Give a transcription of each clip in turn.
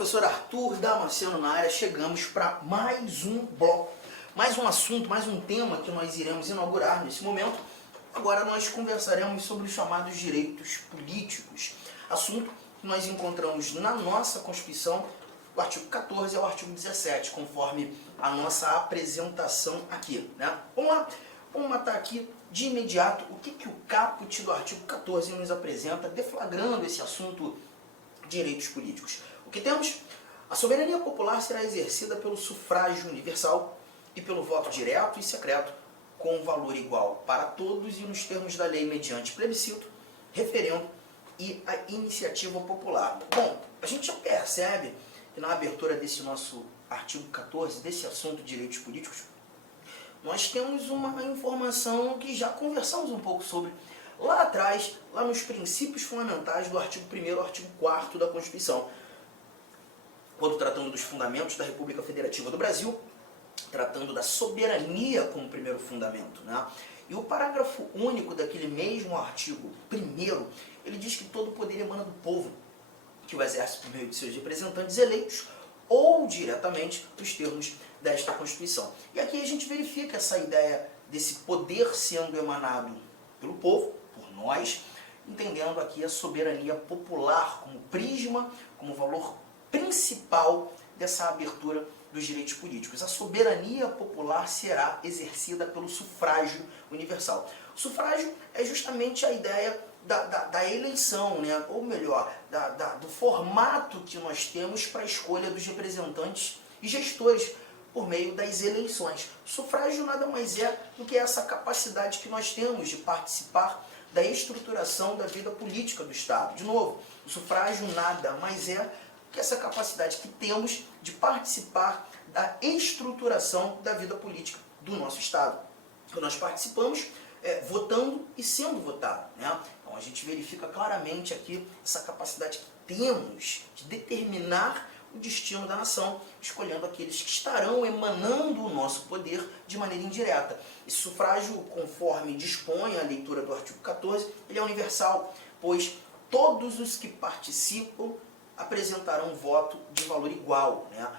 professor Arthur Damasceno na área, chegamos para mais um bloco, mais um assunto, mais um tema que nós iremos inaugurar nesse momento. Agora nós conversaremos sobre os chamados direitos políticos, assunto que nós encontramos na nossa Constituição, o artigo 14 ao artigo 17, conforme a nossa apresentação aqui, né? Vamos lá, vamos matar aqui de imediato o que o caput do artigo 14 nos apresenta, deflagrando esse assunto direitos políticos. O que temos? A soberania popular será exercida pelo sufrágio universal e pelo voto direto e secreto, com valor igual para todos e nos termos da lei mediante plebiscito, referendo e a iniciativa popular. Bom, a gente já percebe que na abertura desse nosso artigo 14, desse assunto de direitos políticos, nós temos uma informação que já conversamos um pouco sobre lá atrás, lá nos princípios fundamentais do artigo 1º ao artigo 4º da Constituição, quando tratando dos fundamentos da República Federativa do Brasil, tratando da soberania como primeiro fundamento, né? E o parágrafo único daquele mesmo artigo 1º, ele diz que todo poder emana do povo, que o exerce por meio de seus representantes eleitos ou diretamente nos termos desta Constituição. E aqui a gente verifica essa ideia desse poder sendo emanado pelo povo, por nós, entendendo aqui a soberania popular como prisma, como valor principal dessa abertura dos direitos políticos. A soberania popular será exercida pelo sufrágio universal. O sufrágio é justamente a ideia da eleição, né? Ou melhor, do formato que nós temos para a escolha dos representantes e gestores por meio das eleições. O sufrágio nada mais é do que essa capacidade que nós temos de participar da estruturação da vida política do Estado. De novo, o sufrágio nada mais é que essa capacidade que temos de participar da estruturação da vida política do nosso Estado. Então, nós participamos votando e sendo votado, né? Então a gente verifica claramente aqui essa capacidade que temos de determinar o destino da nação, escolhendo aqueles que estarão emanando o nosso poder de maneira indireta. Esse sufrágio, conforme dispõe a leitura do artigo 14, ele é universal, pois todos os que participam apresentarão um voto de valor igual, né?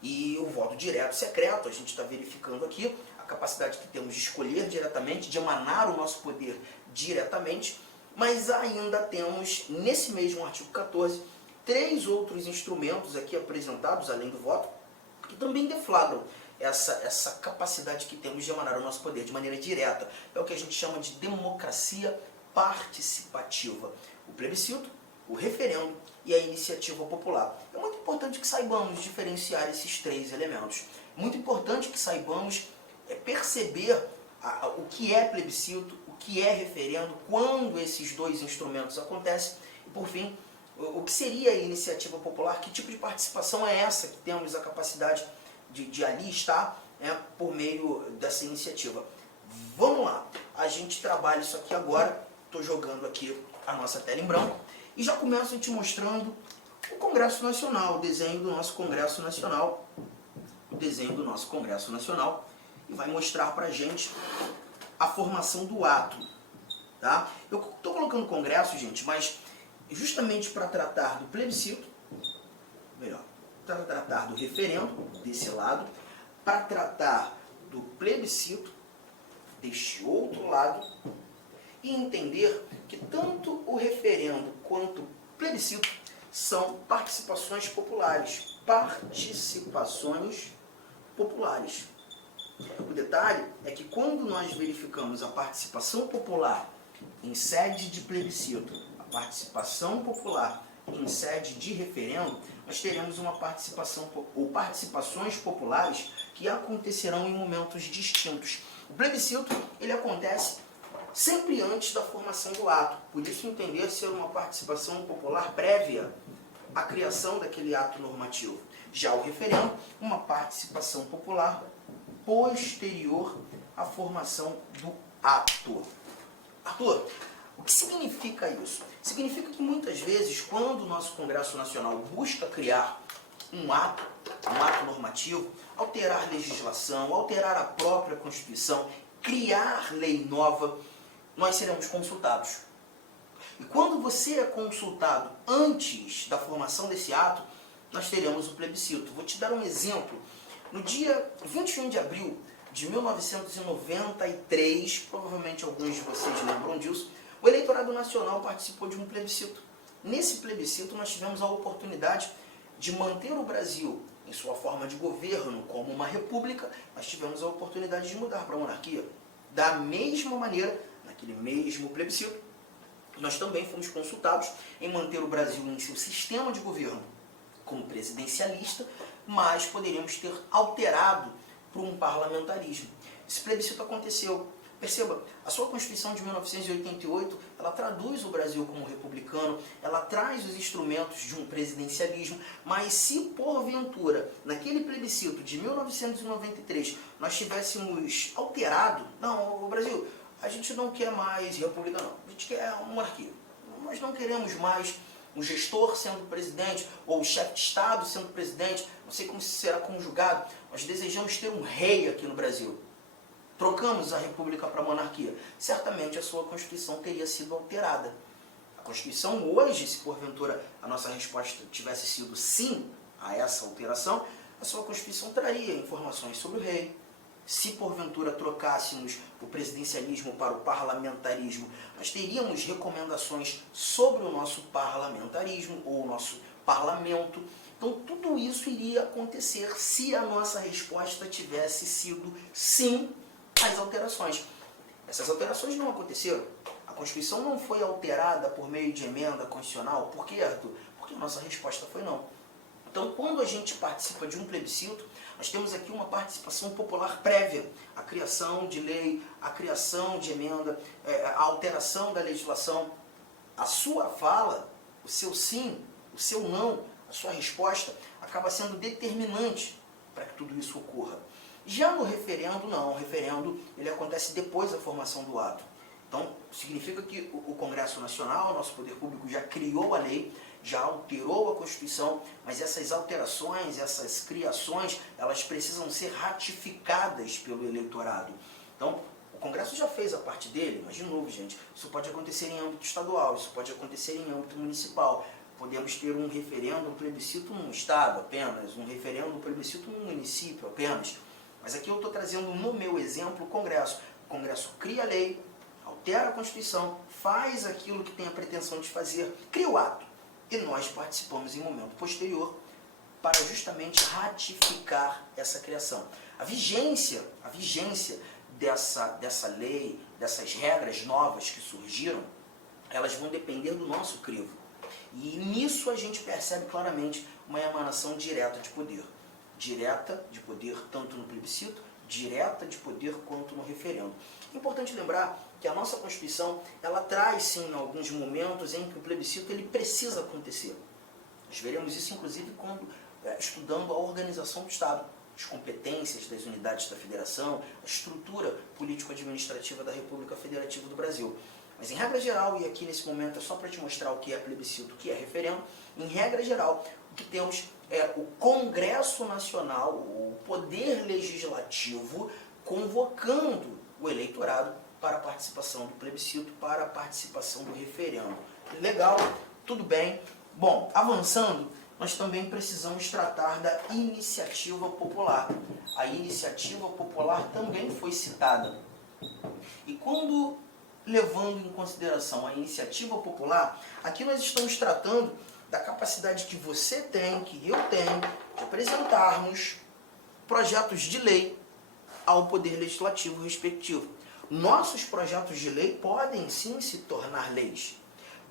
E o voto direto secreto, a gente está verificando aqui a capacidade que temos de escolher diretamente, de emanar o nosso poder diretamente, mas ainda temos, nesse mesmo artigo 14, 3 outros instrumentos aqui apresentados, além do voto, que também deflagram essa capacidade que temos de emanar o nosso poder de maneira direta. É o que a gente chama de democracia participativa. O plebiscito, o referendo e a iniciativa popular. É muito importante que saibamos diferenciar esses 3 elementos. Muito importante que saibamos perceber o que é plebiscito, o que é referendo, quando esses 2 instrumentos acontecem e, por fim, o que seria a iniciativa popular, que tipo de participação é essa que temos a capacidade de ali estar, né, por meio dessa iniciativa. Vamos lá, a gente trabalha isso aqui agora, estou jogando aqui a nossa tela em branco e já começo te mostrando o Congresso Nacional, o desenho do nosso Congresso Nacional, e vai mostrar pra gente a formação do ato, tá? Eu estou colocando Congresso, gente, mas justamente para tratar do plebiscito, melhor, para tratar do referendo, desse lado, para tratar do plebiscito, deste outro lado, e entender que tanto o referendo quanto o plebiscito são participações populares. O detalhe é que quando nós verificamos a participação popular em sede de plebiscito, a participação popular em sede de referendo, nós teremos uma participação ou participações populares que acontecerão em momentos distintos. O plebiscito, ele acontece sempre antes da formação do ato, por isso entender ser uma participação popular prévia à criação daquele ato normativo. Já o referendo, uma participação popular posterior à formação do ato. Arthur, o que significa isso? Significa que muitas vezes, quando o nosso Congresso Nacional busca criar um ato normativo, alterar legislação, alterar a própria Constituição, criar lei nova, nós seremos consultados. E quando você é consultado antes da formação desse ato, nós teremos o plebiscito. Vou te dar um exemplo. No dia 21 de abril de 1993, provavelmente alguns de vocês lembram disso, o eleitorado nacional participou de um plebiscito. Nesse plebiscito nós tivemos a oportunidade de manter o Brasil em sua forma de governo como uma república, nós tivemos a oportunidade de mudar para a monarquia. Da mesma maneira, naquele mesmo plebiscito, nós também fomos consultados em manter o Brasil em seu sistema de governo como presidencialista, mas poderíamos ter alterado para um parlamentarismo. Esse plebiscito aconteceu. Perceba, a sua Constituição de 1988, ela traduz o Brasil como republicano, ela traz os instrumentos de um presidencialismo, mas se porventura, naquele plebiscito de 1993, nós tivéssemos alterado, não, o Brasil, a gente não quer mais república não, a gente quer uma monarquia. Nós não queremos mais um gestor sendo presidente, ou o chefe de Estado sendo presidente, não sei como isso será conjugado, nós desejamos ter um rei aqui no Brasil. Trocamos a república para a monarquia. Certamente a sua Constituição teria sido alterada. A Constituição hoje, se porventura a nossa resposta tivesse sido sim a essa alteração, a sua Constituição traria informações sobre o rei. Se porventura trocássemos o presidencialismo para o parlamentarismo, nós teríamos recomendações sobre o nosso parlamentarismo ou o nosso parlamento. Então tudo isso iria acontecer se a nossa resposta tivesse sido sim às alterações. Essas alterações não aconteceram. A Constituição não foi alterada por meio de emenda constitucional. Por quê, Arthur? Porque a nossa resposta foi não. Então, quando a gente participa de um plebiscito, nós temos aqui uma participação popular prévia. A criação de lei, a criação de emenda, a alteração da legislação. A sua fala, o seu sim, o seu não, a sua resposta, acaba sendo determinante para que tudo isso ocorra. Já no referendo, não. O referendo ele acontece depois da formação do ato. Então, significa que o Congresso Nacional, o nosso poder público, já criou a lei, já alterou a Constituição, mas essas alterações, essas criações, elas precisam ser ratificadas pelo eleitorado. Então, o Congresso já fez a parte dele, mas de novo, gente, isso pode acontecer em âmbito estadual, isso pode acontecer em âmbito municipal. Podemos ter um referendo, um plebiscito num estado apenas, um referendo, um plebiscito num município apenas. Mas aqui eu estou trazendo no meu exemplo o Congresso. O Congresso cria a lei, altera a Constituição, faz aquilo que tem a pretensão de fazer, cria o ato. E nós participamos em momento posterior para justamente ratificar essa criação. A vigência dessa lei, dessas regras novas que surgiram, elas vão depender do nosso crivo. E nisso a gente percebe claramente uma emanação direta de poder. Direta de poder tanto no plebiscito, direta de poder quanto no referendo. É importante lembrar que a nossa Constituição, ela traz sim alguns momentos em que o plebiscito ele precisa acontecer. Nós veremos isso inclusive quando estudando a organização do Estado, as competências das unidades da Federação, a estrutura político-administrativa da República Federativa do Brasil. Mas em regra geral, e aqui nesse momento é só para te mostrar o que é plebiscito, o que é referendo, em regra geral, o que temos é o Congresso Nacional, o Poder Legislativo, convocando o eleitorado para a participação do plebiscito, para a participação do referendo. Legal? Tudo bem? Bom, avançando, nós também precisamos tratar da iniciativa popular. A iniciativa popular também foi citada. E quando levando em consideração a iniciativa popular, aqui nós estamos tratando da capacidade que você tem, que eu tenho, de apresentarmos projetos de lei ao Poder Legislativo respectivo. Nossos projetos de lei podem sim se tornar leis,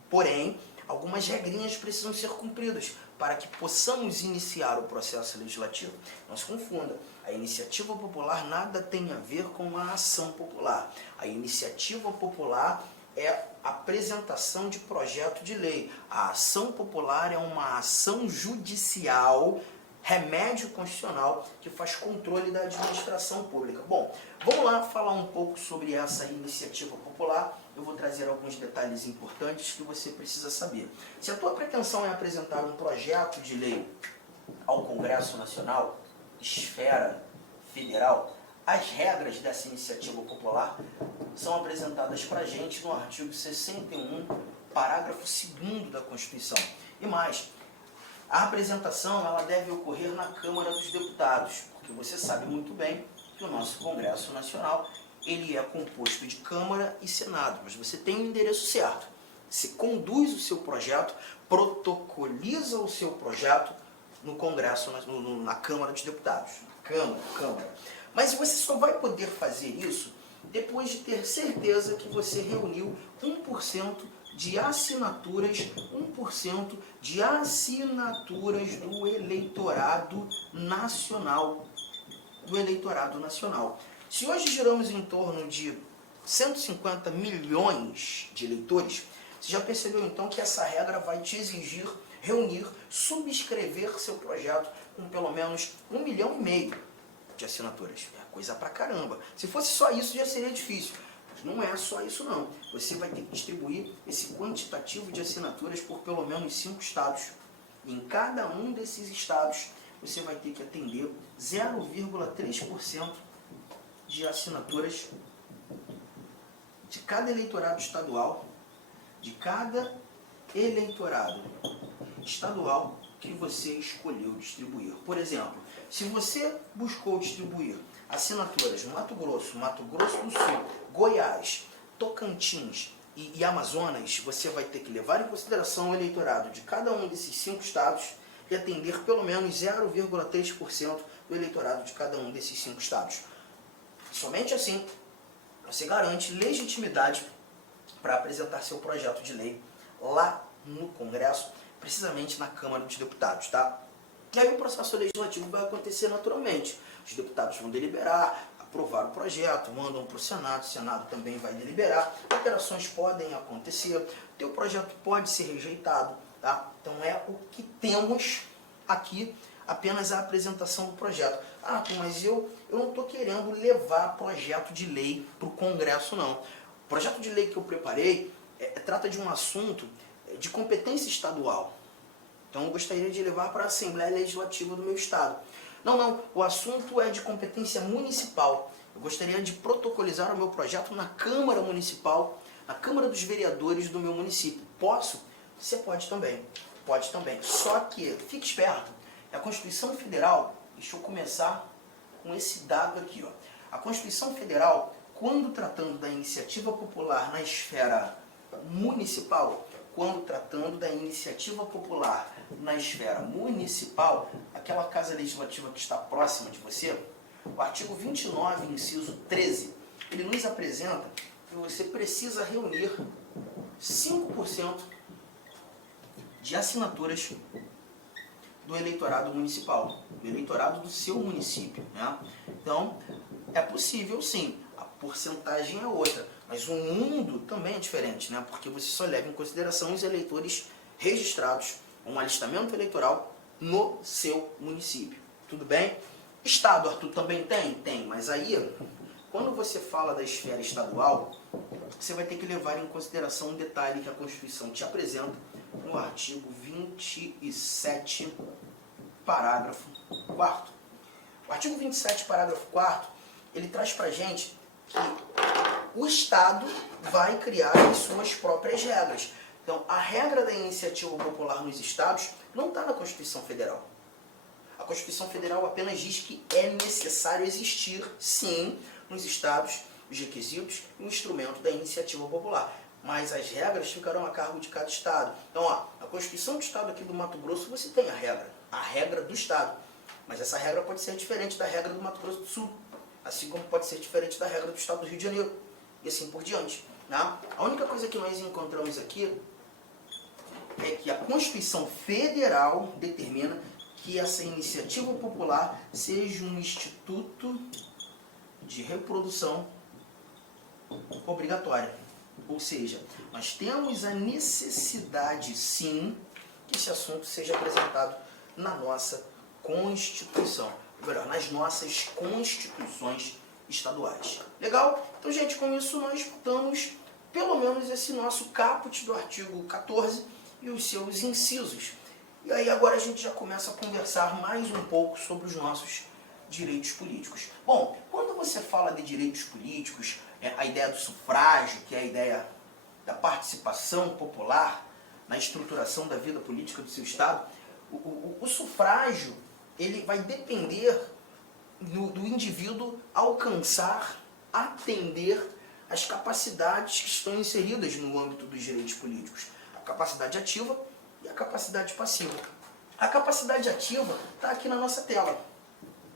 porém, algumas regrinhas precisam ser cumpridas para que possamos iniciar o processo legislativo. Não se confunda, a iniciativa popular nada tem a ver com a ação popular. A iniciativa popular é a apresentação de projeto de lei. A ação popular é uma ação judicial, remédio constitucional, que faz controle da administração pública. Bom, vamos lá falar um pouco sobre essa iniciativa popular. Eu vou trazer alguns detalhes importantes que você precisa saber. Se a tua pretensão é apresentar um projeto de lei ao Congresso Nacional, esfera federal, as regras dessa iniciativa popular são apresentadas para a gente no artigo 61, parágrafo 2º da Constituição. E mais, A apresentação ela deve ocorrer na Câmara dos Deputados, porque você sabe muito bem que o nosso Congresso Nacional ele é composto de Câmara e Senado, mas você tem o endereço certo. Você conduz o seu projeto, protocoliza o seu projeto no Congresso, na Câmara dos Deputados. Câmara. Mas você só vai poder fazer isso depois de ter certeza que você reuniu 1% de assinaturas, 1% de assinaturas do eleitorado nacional. Se hoje giramos em torno de 150 milhões de eleitores, você já percebeu então que essa regra vai te exigir reunir, subscrever seu projeto com pelo menos 1,5 milhão de assinaturas. É coisa pra caramba. Se fosse só isso já seria difícil. Mas não é só isso não. Você vai ter que distribuir esse quantitativo de assinaturas por pelo menos 5 estados. E em cada um desses estados você vai ter que atender 0,3% de assinaturas de cada eleitorado estadual, que você escolheu distribuir. Por exemplo, se você buscou distribuir assinaturas no Mato Grosso do Sul, Goiás, Tocantins e Amazonas, você vai ter que levar em consideração o eleitorado de cada um desses 5 estados e atender pelo menos 0,3% do eleitorado de cada um desses 5 estados. Somente assim você garante legitimidade para apresentar seu projeto de lei lá no Congresso, precisamente na Câmara dos Deputados, tá? E aí o processo legislativo vai acontecer naturalmente. Os deputados vão deliberar, aprovar o projeto, mandam para o Senado também vai deliberar, alterações podem acontecer, teu projeto pode ser rejeitado, tá? Então é o que temos aqui, apenas a apresentação do projeto. Ah, mas eu não estou querendo levar projeto de lei para o Congresso, não. O projeto de lei que eu preparei trata de um assunto de competência estadual. Então eu gostaria de levar para a Assembleia Legislativa do meu estado. Não, o assunto é de competência municipal. Eu gostaria de protocolizar o meu projeto na Câmara Municipal, na Câmara dos Vereadores do meu município. Posso? Você pode também. Pode também. Só que, fique esperto, a Constituição Federal, deixa eu começar com esse dado aqui, ó. A Constituição Federal, quando tratando da iniciativa popular na esfera municipal, aquela casa legislativa que está próxima de você, o artigo 29, inciso 13, ele nos apresenta que você precisa reunir 5% de assinaturas do eleitorado municipal, do eleitorado do seu município, né? Então, é possível sim, a porcentagem é outra, mas o mundo também é diferente, né? Porque você só leva em consideração os eleitores registrados, um alistamento eleitoral no seu município. Tudo bem? Estado, Arthur, também tem? Tem, mas aí, quando você fala da esfera estadual, você vai ter que levar em consideração um detalhe que a Constituição te apresenta no artigo 27, parágrafo 4º. O artigo 27, parágrafo 4º, ele traz pra gente que o Estado vai criar as suas próprias regras. Então, a regra da iniciativa popular nos estados não está na Constituição Federal. A Constituição Federal apenas diz que é necessário existir, sim, nos estados, os requisitos e o instrumento da iniciativa popular. Mas as regras ficarão a cargo de cada estado. Então, ó, a Constituição do Estado aqui do Mato Grosso, você tem a regra do Estado. Mas essa regra pode ser diferente da regra do Mato Grosso do Sul, assim como pode ser diferente da regra do Estado do Rio de Janeiro, e assim por diante. Tá? A única coisa que nós encontramos aqui é que a Constituição Federal determina que essa iniciativa popular seja um instituto de reprodução obrigatória. Ou seja, nós temos a necessidade, sim, que esse assunto seja apresentado na nossa Constituição. Ou melhor, nas nossas constituições estaduais. Legal? Então, gente, com isso nós botamos pelo menos esse nosso caput do artigo 14 e os seus incisos. E aí agora a gente já começa a conversar mais um pouco sobre os nossos direitos políticos. Bom, quando você fala de direitos políticos, a ideia do sufrágio, que é a ideia da participação popular na estruturação da vida política do seu Estado, O sufrágio, ele vai depender do indivíduo alcançar, atender as capacidades que estão inseridas no âmbito dos direitos políticos. A capacidade ativa e a capacidade passiva. A capacidade ativa está aqui na nossa tela.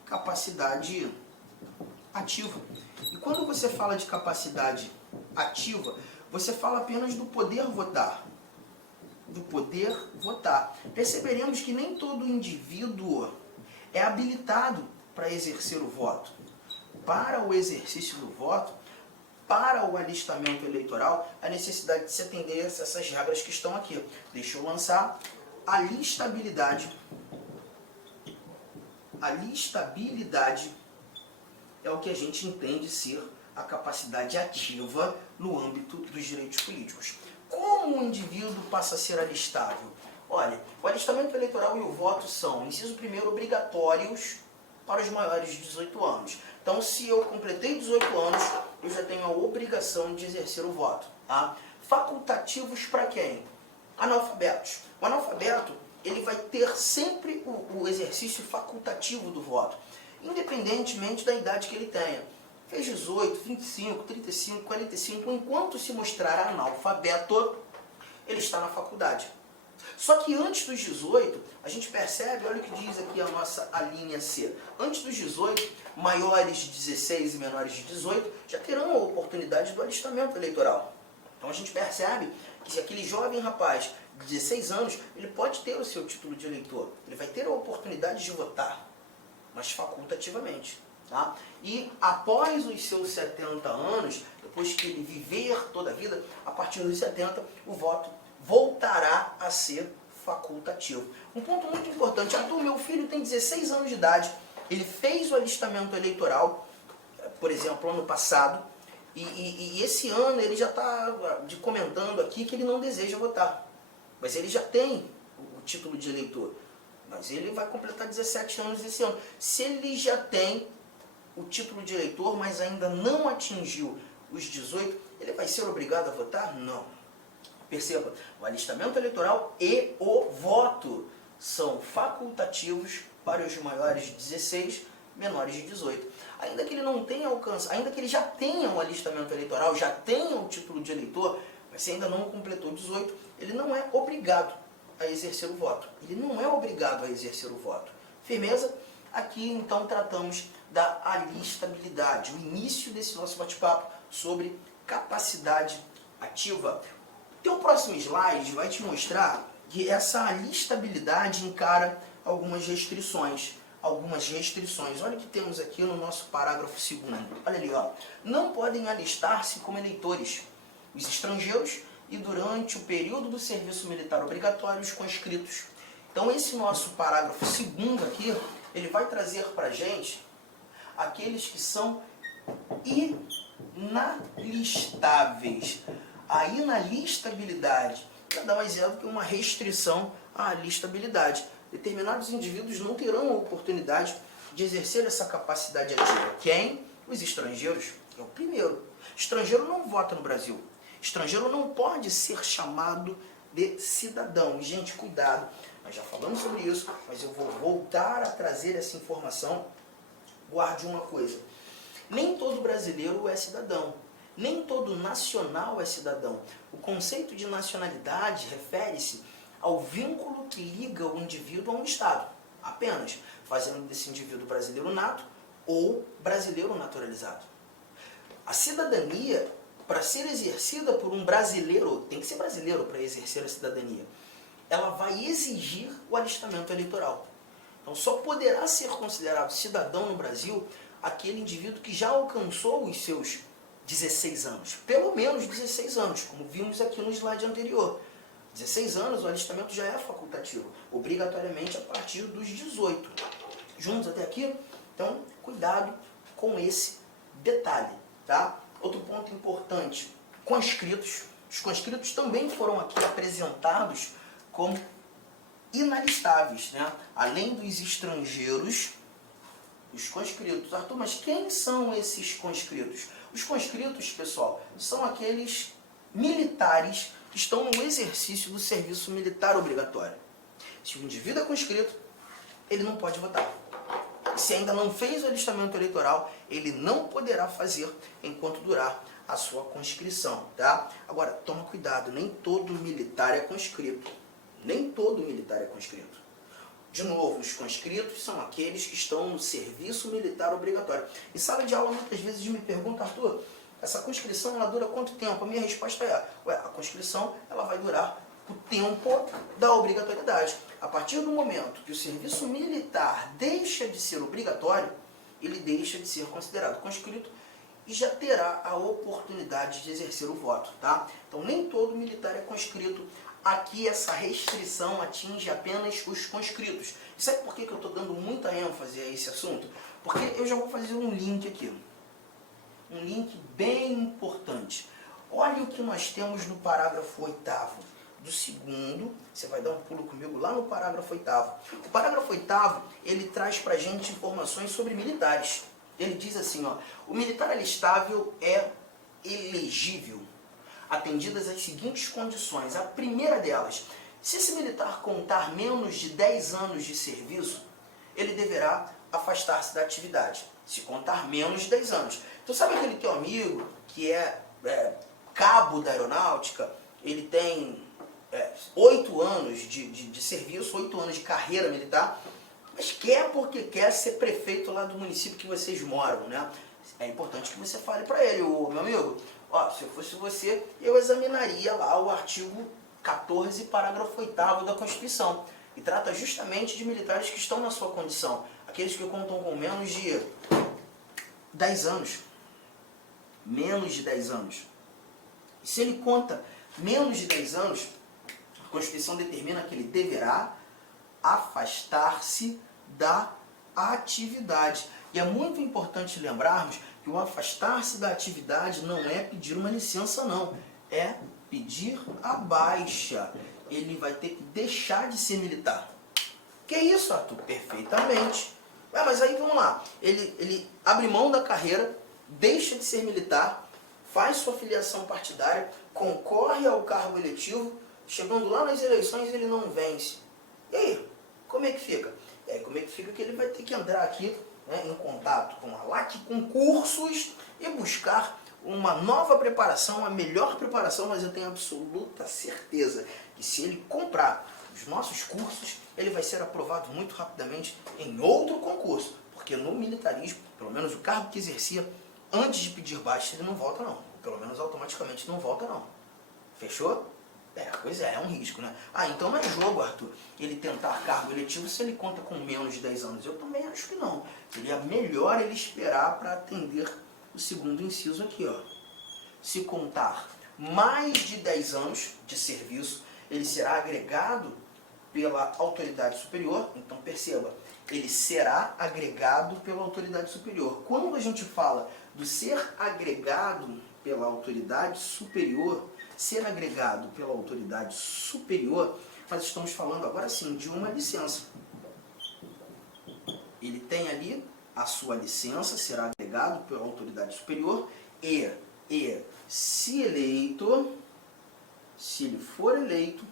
Capacidade ativa. E quando você fala de capacidade ativa, você fala apenas do poder votar. Do poder votar. Perceberemos que nem todo indivíduo é habilitado para exercer o voto. Para o exercício do voto, para o alistamento eleitoral, a necessidade de se atender a essas regras que estão aqui. Deixa eu lançar a listabilidade. A listabilidade é o que a gente entende ser a capacidade ativa no âmbito dos direitos políticos. Como o indivíduo passa a ser alistável? Olha, o alistamento eleitoral e o voto são, inciso primeiro, obrigatórios para os maiores de 18 anos. Então, se eu completei 18 anos, eu já tenho a obrigação de exercer o voto. Tá? Facultativos para quem? Analfabetos. O analfabeto, ele vai ter sempre o exercício facultativo do voto, independentemente da idade que ele tenha. Fez 18, 25, 35, 45, enquanto se mostrar analfabeto, ele está na faculdade. Só que antes dos 18, a gente percebe, olha o que diz aqui a linha C. Antes dos 18, maiores de 16 e menores de 18 já terão a oportunidade do alistamento eleitoral. Então a gente percebe que se aquele jovem rapaz de 16 anos, ele pode ter o seu título de eleitor. Ele vai ter a oportunidade de votar, mas facultativamente. Tá? E após os seus 70 anos, depois que ele viver toda a vida, a partir dos 70, o voto voltará a ser facultativo. Um ponto muito importante, Arthur, meu filho tem 16 anos de idade, ele fez o alistamento eleitoral, por exemplo, ano passado, e esse ano ele já está comentando aqui que ele não deseja votar, mas ele já tem o título de eleitor, mas ele vai completar 17 anos esse ano. Se ele já tem o título de eleitor, mas ainda não atingiu os 18, ele vai ser obrigado a votar? Não. Perceba, o alistamento eleitoral e o voto são facultativos para os maiores de 16, menores de 18. Ainda que ele não tenha alcance, ainda que ele já tenha o alistamento eleitoral, já tenha o título de eleitor, mas se ainda não completou 18, ele não é obrigado a exercer o voto. Ele não é obrigado a exercer o voto. Firmeza? Aqui então tratamos da alistabilidade, o início desse nosso bate-papo sobre capacidade ativa. O próximo slide vai te mostrar que essa alistabilidade encara algumas restrições. Olha o que temos aqui no nosso parágrafo 2º. Olha ali, ó. Não podem alistar-se como eleitores os estrangeiros e durante o período do serviço militar obrigatório os conscritos. Então esse nosso parágrafo 2º aqui, ele vai trazer para a gente aqueles que são inalistáveis. A inalistabilidade nada mais é do que uma restrição à alistabilidade. Determinados indivíduos não terão a oportunidade de exercer essa capacidade ativa. Quem? Os estrangeiros. É o primeiro. Estrangeiro não vota no Brasil. Estrangeiro não pode ser chamado de cidadão. Gente, cuidado. Nós já falamos sobre isso, mas eu vou voltar a trazer essa informação. Guarde uma coisa. Nem todo brasileiro é cidadão. Nem todo nacional é cidadão. O conceito de nacionalidade refere-se ao vínculo que liga o indivíduo a um Estado, apenas, fazendo desse indivíduo brasileiro nato ou brasileiro naturalizado. A cidadania, para ser exercida por um brasileiro, tem que ser brasileiro para exercer a cidadania, ela vai exigir o alistamento eleitoral. Então só poderá ser considerado cidadão no Brasil aquele indivíduo que já alcançou os seus 16 anos, pelo menos 16 anos, como vimos aqui no slide anterior. 16 anos, o alistamento já é facultativo, obrigatoriamente a partir dos 18. Juntos até aqui? Então, cuidado com esse detalhe, tá? Outro ponto importante, conscritos. Os conscritos também foram aqui apresentados como inalistáveis, né? Além dos estrangeiros, os conscritos. Arthur, mas quem são esses conscritos? Os conscritos, pessoal, são aqueles militares que estão no exercício do serviço militar obrigatório. Se o indivíduo é conscrito, ele não pode votar. Se ainda não fez o alistamento eleitoral, ele não poderá fazer enquanto durar a sua conscrição, tá? Agora, toma cuidado, nem todo militar é conscrito. Nem todo militar é conscrito. De novo, os conscritos são aqueles que estão no serviço militar obrigatório. Em sala de aula, muitas vezes me perguntam, Arthur, essa conscrição ela dura quanto tempo? A minha resposta é, a conscrição ela vai durar o tempo da obrigatoriedade. A partir do momento que o serviço militar deixa de ser obrigatório, ele deixa de ser considerado conscrito e já terá a oportunidade de exercer o voto, tá? Então, nem todo militar é conscrito. Aqui, essa restrição atinge apenas os conscritos. E sabe por que eu estou dando muita ênfase a esse assunto? Porque eu já vou fazer um link aqui. Um link bem importante. Olha o que nós temos no parágrafo 8º do segundo. Você vai dar um pulo comigo lá no parágrafo 8º. O parágrafo 8º, ele traz para a gente informações sobre militares. Ele diz assim, ó, o militar alistável é elegível, atendidas as seguintes condições. A primeira delas, se esse militar contar menos de 10 anos de serviço, ele deverá afastar-se da atividade. Se contar menos de 10 anos. Então sabe aquele teu amigo que é cabo da aeronáutica, ele tem 8 anos de serviço, 8 anos de carreira militar, mas quer porque quer ser prefeito lá do município que vocês moram, né? É importante que você fale para ele, ô, meu amigo, ó, se eu fosse você, eu examinaria lá o artigo 14, parágrafo 8º da Constituição. E trata justamente de militares que estão na sua condição. Aqueles que contam com menos de 10 anos. Menos de 10 anos. E se ele conta menos de 10 anos, a Constituição determina que ele deverá afastar-se da atividade. E é muito importante lembrarmos que o afastar-se da atividade não é pedir uma licença, não. É pedir a baixa. Ele vai ter que deixar de ser militar. Que isso, Arthur? Perfeitamente. Mas aí vamos lá. Ele abre mão da carreira, deixa de ser militar, faz sua filiação partidária, concorre ao cargo eletivo, chegando lá nas eleições ele não vence. E aí? Como é que fica? E aí, como é que fica? Que ele vai ter que entrar aqui, né, em contato com a LAC Concursos e buscar uma nova preparação, a melhor preparação, mas eu tenho absoluta certeza que se ele comprar os nossos cursos, ele vai ser aprovado muito rapidamente em outro concurso, porque no militarismo, pelo menos o cargo que exercia, antes de pedir baixa, ele não volta não, pelo menos automaticamente não volta não. Fechou? Pois é um risco, né? Então não é jogo, Arthur, ele tentar cargo eletivo se ele conta com menos de 10 anos. Eu também acho que não. Seria melhor ele esperar para atender o segundo inciso aqui, ó. Se contar mais de 10 anos de serviço, ele será agregado pela autoridade superior. Então perceba, ele será agregado pela autoridade superior. Quando a gente fala do ser agregado pela autoridade superior, ser agregado pela autoridade superior, nós estamos falando agora sim de uma licença. Ele tem ali a sua licença, será agregado pela autoridade superior e se eleito, se ele for eleito,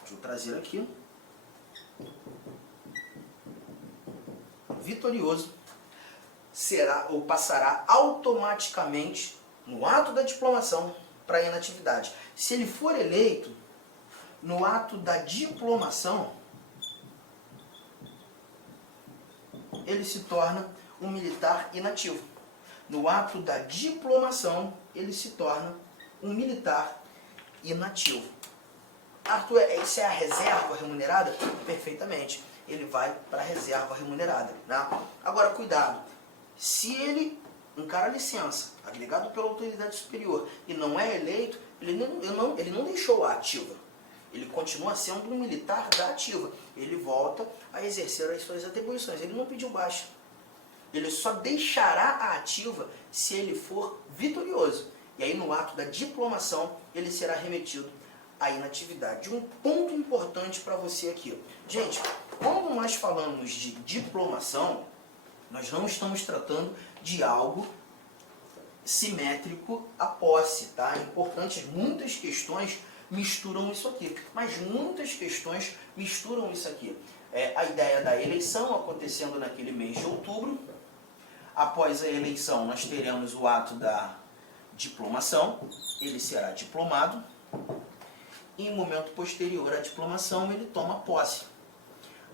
deixa eu trazer aqui, vitorioso, será ou passará automaticamente no ato da diplomação para a inatividade. Se ele for eleito, no ato da diplomação, ele se torna um militar inativo. No ato da diplomação, ele se torna um militar inativo. Arthur, isso é a reserva remunerada? Perfeitamente. Ele vai para a reserva remunerada. Né? Agora, cuidado. Se ele encara a licença, agregado pela autoridade superior, e não é eleito, ele não deixou a ativa. Ele continua sendo um militar da ativa. Ele volta a exercer as suas atribuições. Ele não pediu baixa. Ele só deixará a ativa se ele for vitorioso. E aí, no ato da diplomação, ele será remetido à inatividade. Um ponto importante para você aqui. Gente, quando nós falamos de diplomação, nós não estamos tratando de algo simétrico à posse, tá? É importante, muitas questões misturam isso aqui. Mas muitas questões misturam isso aqui. A ideia da eleição acontecendo naquele mês de outubro. Após a eleição, nós teremos o ato da diplomação. Ele será diplomado. E em momento posterior à diplomação, ele toma posse.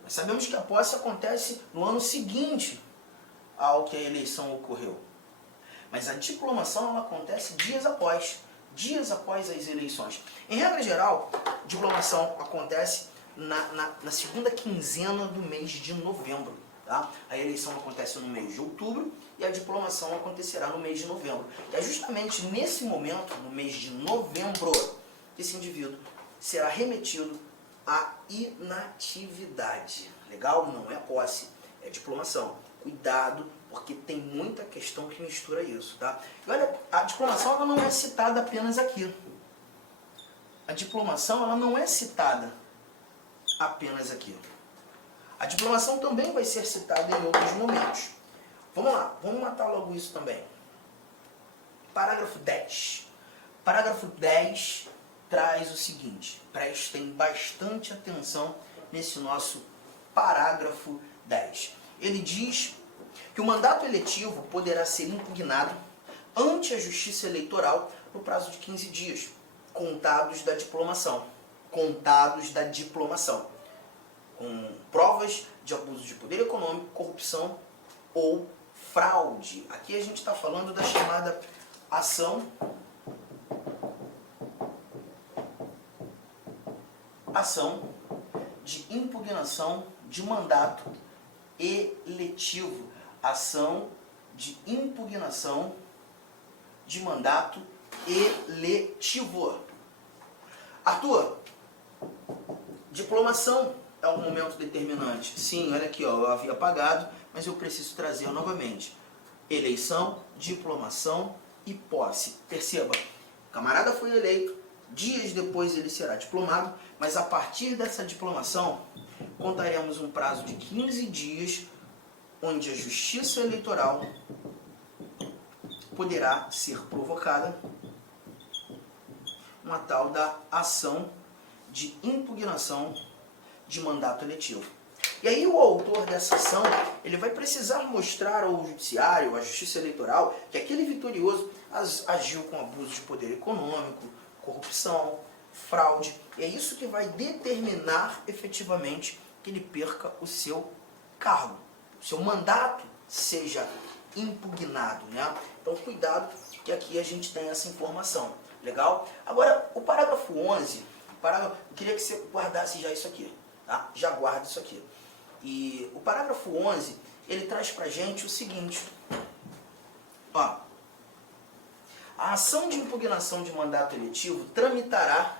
Nós sabemos que a posse acontece no ano seguinte ao que a eleição ocorreu. Mas a diplomação ela acontece dias após as eleições. Em regra geral, a diplomação acontece na segunda quinzena do mês de novembro. Tá? A eleição acontece no mês de outubro e a diplomação acontecerá no mês de novembro. E é justamente nesse momento, no mês de novembro, que esse indivíduo será remetido à inatividade. Legal? Não é posse, é diplomação. Cuidado, porque tem muita questão que mistura isso, tá? E olha, a diplomação ela não é citada apenas aqui. A diplomação ela não é citada apenas aqui. A diplomação também vai ser citada em outros momentos. Vamos lá, vamos matar logo isso também. Parágrafo 10. Parágrafo 10 traz o seguinte, prestem bastante atenção nesse nosso parágrafo 10. Ele diz que o mandato eletivo poderá ser impugnado ante a Justiça Eleitoral no prazo de 15 dias, contados da diplomação. Contados da diplomação. Com provas de abuso de poder econômico, corrupção ou fraude. Aqui a gente está falando da chamada ação de impugnação de mandato eletivo. Ação de impugnação de mandato eletivo. Arthur, diplomação é um momento determinante. Sim, olha aqui, ó, eu havia apagado, mas eu preciso trazer novamente. Eleição, diplomação e posse. Perceba, o camarada foi eleito, dias depois ele será diplomado, mas a partir dessa diplomação, contaremos um prazo de 15 dias, onde a Justiça Eleitoral poderá ser provocada uma tal da ação de impugnação de mandato eletivo. E aí o autor dessa ação, ele vai precisar mostrar ao judiciário, à Justiça Eleitoral, que aquele vitorioso agiu com abuso de poder econômico, corrupção, fraude. E é isso que vai determinar efetivamente que ele perca o seu cargo, o seu mandato seja impugnado, né? Então cuidado que aqui a gente tem essa informação. Legal? Agora, o parágrafo 11, eu queria que você guardasse já isso aqui, tá? Já guarda isso aqui. E o parágrafo 11, ele traz pra gente o seguinte, ó, a ação de impugnação de mandato eletivo tramitará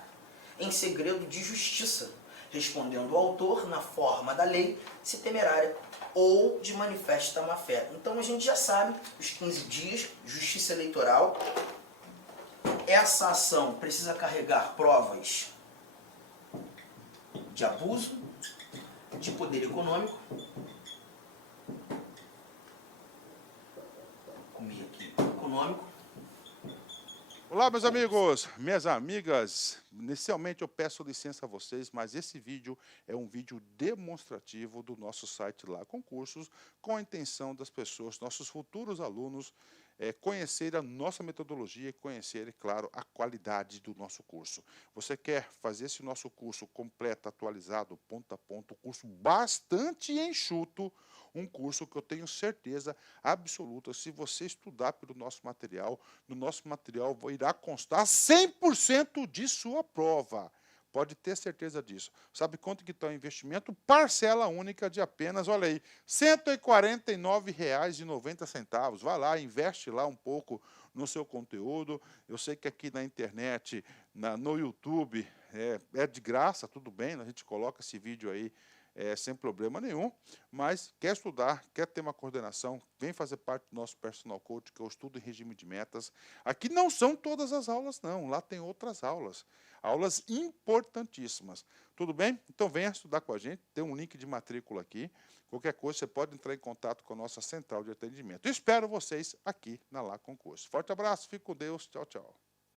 em segredo de justiça, respondendo ao autor na forma da lei, se temerária ou de manifesta má-fé. Então a gente já sabe, os 15 dias, Justiça Eleitoral, essa ação precisa carregar provas de abuso de poder econômico. Comi aqui, econômico. Olá, meus amigos, minhas amigas. Inicialmente eu peço licença a vocês, mas esse vídeo é um vídeo demonstrativo do nosso site Lá Concursos, com a intenção das pessoas, nossos futuros alunos, conhecerem a nossa metodologia e conhecerem, claro, a qualidade do nosso curso. Você quer fazer esse nosso curso completo, atualizado, ponto a ponto, curso bastante enxuto, um curso que eu tenho certeza absoluta, se você estudar pelo nosso material, no nosso material irá constar 100% de sua prova. Pode ter certeza disso. Sabe quanto que está o investimento? Parcela única de apenas, olha aí, R$ 149,90. Vai lá, investe lá um pouco no seu conteúdo. Eu sei que aqui na internet, no YouTube, é de graça, tudo bem, a gente coloca esse vídeo aí sem problema nenhum, mas quer estudar, quer ter uma coordenação, vem fazer parte do nosso personal coach, que eu estudo em regime de metas. Aqui não são todas as aulas, não, lá tem outras aulas importantíssimas. Tudo bem? Então venha estudar com a gente, tem um link de matrícula aqui. Qualquer coisa, você pode entrar em contato com a nossa central de atendimento. Eu espero vocês aqui na Lá Concurso. Forte abraço, fique com Deus, tchau, tchau.